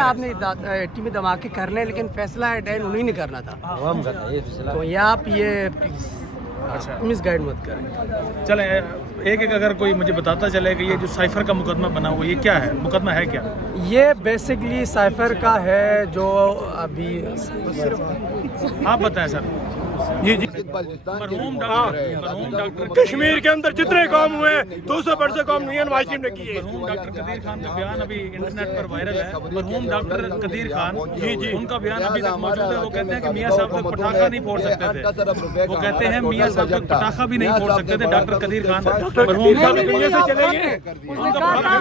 آپ نے ٹی میں دھماکے کرنے لیکن فیصلہ اٹین انہیں نہیں کرنا تھا تو یہ آپ یہ مس گائیڈ مت کریں. چلیں ایک ایک اگر کوئی مجھے بتاتا چلے کہ یہ جو سائفر کا مقدمہ بنا ہوا یہ کیا ہے, مقدمہ ہے کیا؟ یہ بیسکلی سائفر کا ہے جو ابھی آپ بتائیں سر. جی جی مرحوم ڈاکٹر کشمیر کے اندر جتنے کام ہوئے 200 سے کام میاں نواز شریف نے کیے. مرحوم ڈاکٹر قدیر خان کا بیان ابھی انٹرنیٹ پر وائرل ہے. مرحوم ڈاکٹر قدیر خان ان کا بیان ابھی تک موجود ہے. وہ کہتے ہیں کہ میاں صاحب تک پٹاخہ نہیں پھوڑ سکتے تھے. وہ کہتے ہیں میاں صاحب تک پٹاخہ بھی نہیں پھوڑ سکتے تھے. ڈاکٹر قدیر خان مرحوم دنیا سے چلے گئے,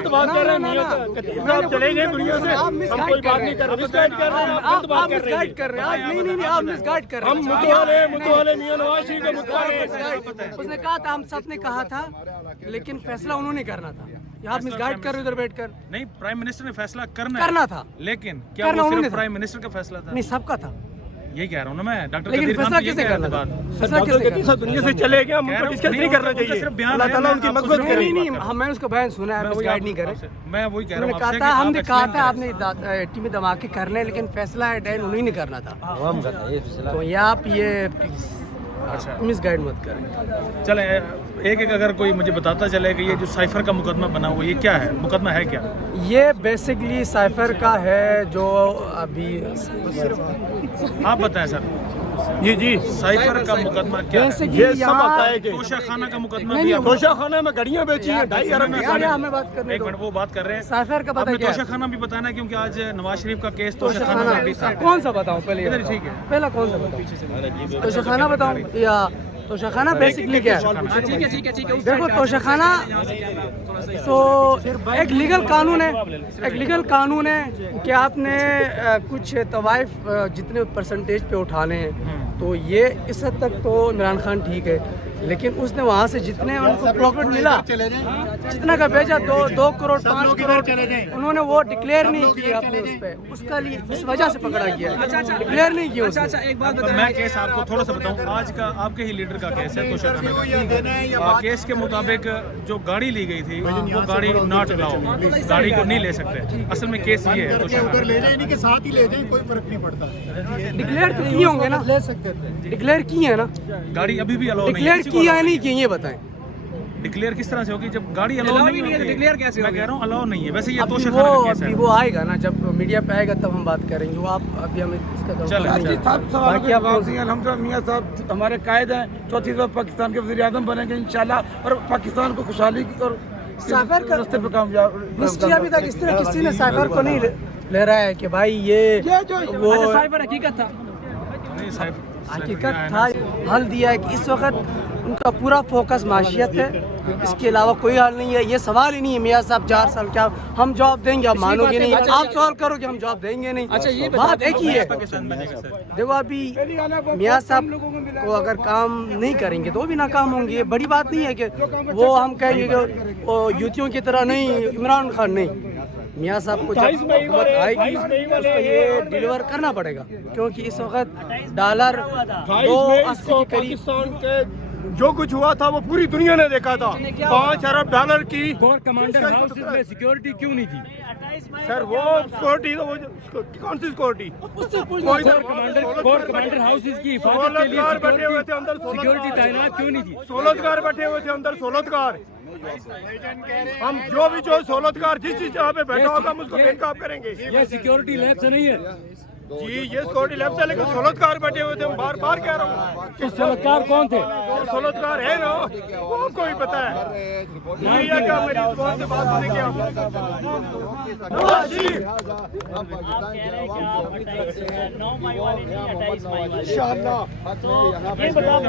بات کر رہے ہیں میاں صاحب چلے گئے دنیا سے, ہم کوئی بات نہیں کر رہے. آپ مس گائیڈ کر رہے ہیں. نہیں آپ مس گائیڈ کر رہے ہیں. ہم متوالے میاں نواز شریف اس نے کہا تھا, ہم سب نے کہا تھا لیکن فیصلہ انہوں نے کرنا تھا. آپ مس گائیڈ کر رہے ادھر بیٹھ کر. نہیں, پرائم منسٹر نے فیصلہ کرنا تھا لیکن کیا وہ صرف پرائم منسٹر کا فیصلہ تھا؟ نہیں, سب کا تھا. یہی کہہ رہا ہوں نا میں. ڈاکٹر لیکن قدیر فیصلہ خان کیسے کرنا تھا؟ دنیا سے چلے گئے, ہم کو ڈسکس نہیں کرنا چاہیے. اللہ تعالیٰ ان کی مغفرت کرے. نہیں, میں نے اس کا بیان سنا ہے. مس گائیڈ نہیں کرے. میں وہی کہہ رہا ہوں. کہا تھا, ہم نے کہا تھا آپ نے ٹی میں دھماکے کرنے لیکن فیصلہ اٹین انہیں نہیں کرنا تھا تو یہ آپ یہ مس گائیڈ مت کریں. چلیں ایک ایک اگر کوئی مجھے بتاتا چلے کہ یہ جو سائفر کا مقدمہ بنا ہوا یہ کیا ہے, مقدمہ ہے کیا؟ یہ بیسکلی سائفر کا ہے جو ابھی آپ بتائیں سر. جی جی سائفر کا مقدمہ کیا ہے؟ یہ سب آتا ہے کہ توشہ خانہ کا مقدمہ بھی توشہ خانہ میں گڑیاں بیچی ہیں 2.5 ارب کی. ہمیں بات کرنے ایک منٹ, وہ بات کر رہے ہیں. سائفر کا آپ پتہ نے کیا توشہ خانہ بھی بتانا ہے کیونکہ آج نواز شریف کا کیس توشہ توشہ خانہ میں بھی تھا. خانہ کون سا بتاؤں پہلے؟ ٹھیک ہے, پہلا کون سا بتاؤں؟ توشہ خانہ بتاؤں یا توشہ خانہ بیسکلی کیا ہے؟ دیکھو توشہ خانہ تو ایک لیگل قانون ہے. ایک لیگل قانون ہے کہ آپ نے کچھ طوائف جتنے پرسنٹیج پہ اٹھانے ہیں تو یہ اس حد تک تو عمران خان ٹھیک ہے لیکن اس نے وہاں سے جتنے ان کو پروفٹ ملا جتنا کا بھیجا 2 کروڑ 5 کروڑ انہوں نے وہ ڈکلیئر نہیں کیا اپنے اس پہ. اس کا لیے اس وجہ سے پکڑا گیا ہے, ڈکلیئر نہیں کیا اس نے. ایک بات میں کیس آپ کو تھوڑا سا بتاؤں. آج کا آپ کے ہی لیڈر کا کیس ہے توشہ خانہ کا. کیس کے مطابق جو گاڑی لی گئی تھی وہ گاڑی ناٹ الاؤ, گاڑی کو نہیں لے سکتے. اصل میں کیس یہ ہے توشہ خانہ لے جائیں کہ ساتھ ہی لے جائیں, کوئی فرق نہیں پڑتا. ڈکلیئر تو کیے ہوں گے نا, لے سکتے تھے. ڈکلیئر کیے ہیں نا. گاڑی ابھی بھی الاؤ نہیں ڈکلیئر کیا ہے نہیں کیا یہ بتائیں. ڈکلیئر کس طرح سے ہوگی جب گاڑی الاؤ نہیں ہے؟ ڈکلیئر کیسے ہوگی؟ میں کہہ رہا ہوں الاؤ نہیں ہے. ویسے یہ توشہ خانہ کا کیس ہے. وہ آئے گا نا, جب میڈیا پہ آئے گا تب ہم بات کریں گے. وہ آپ ابھی ہمیں اس کا باقی آپ الحمدللہ میاں صاحب ہمارے قائد ہیں. 4تھی دفعہ پاکستان کے وزیر اعظم بنیں گے انشاءاللہ اور پاکستان کو خوشحالی اور سائفر کا راستے پہ کامیاب. ہسٹری ابھی تک اس طرح کسی نے سائفر کو نہیں لے رہا ہے کہ بھائی یہ وہ سائفر حقیقت تھا. نہیں صاحب, حقیقت تھا. حل دیا ہے کہ اس وقت ان کا پورا فوکس معاشیت ہے, اس کے علاوہ کوئی حل نہیں ہے. یہ سوال ہی نہیں ہے میاں صاحب 4 سال کیا ہم جواب دیں گے, آپ مانو گے نہیں. آپ سوال کرو کہ ہم جواب دیں گے نہیں. اچھا یہ بات ایک ہی ہے. پاکستان بنے گا سر. دیکھو ابھی میاں صاحب کو اگر کام نہیں کریں گے تو وہ بھی ناکام ہوں گے. یہ بڑی بات نہیں ہے کہ وہ ہم کہیں گے کہ یوتیوں کی طرح نہیں, عمران خان نہیں. میاں صاحب کو جب حکومت آئے گی اس کو یہ ڈیلیور کرنا پڑے گا کیونکہ اس وقت ڈالر 280 کے قریب. پاکستان کے جو کچھ ہوا تھا وہ پوری دنیا نے دیکھا تھا. 5 ارب ڈالر کی کور کمانڈر ہاؤس میں سیکیورٹی کیوں نہیں تھی؟ سر وہ سیکورٹی کون سی سیکورٹی؟ کور کمانڈر ہاؤس کی حفاظت کے لیے سیکیورٹی تعینات کیوں نہیں تھی؟ سہولتکار بیٹھے ہوئے تھے اندر. سہولتکار ہم جو سہولتکار جس جگہ پہ بیٹھا ہوگا ہم اس کو بینک آف کریں گے. یہ سیکیورٹی لیب سے نہیں ہے جی, یہ سیکورٹی لیب سے, لیکن سہولتکار بیٹھے ہوئے تھے. ہم بار بار کہہ رہا ہوں کہ سہولتکار کون تھے؟ سہولتکار ہے نا, وہ ہم کو بھی پتا ہے. کیا میری زبان سے بات ہونے کیا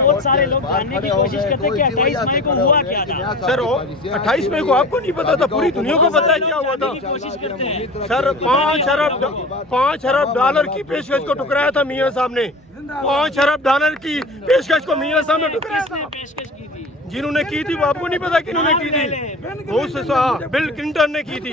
بہت سارے لوگ جاننے کی کوشش کرتے ہیں کہ 28 مئی کو ہوا کیا تھا. سر 28 مئی کو آپ کو نہیں پتا تھا, پوری دنیا کو پتا ہے کیا ہوا تھا. سر 5 ارب ڈالر کی پیشکش کو ٹکرایا تھا میاں صاحب نے. 5 ارب ڈالر کی پیشکش کو میاں صاحب نے ٹکرایا تھا. پیشکش کی تھی جنہوں نے کی تھی وہ آپ کو نہیں پتا کنہوں نے کی تھی. بل کلنٹن نے کی تھی.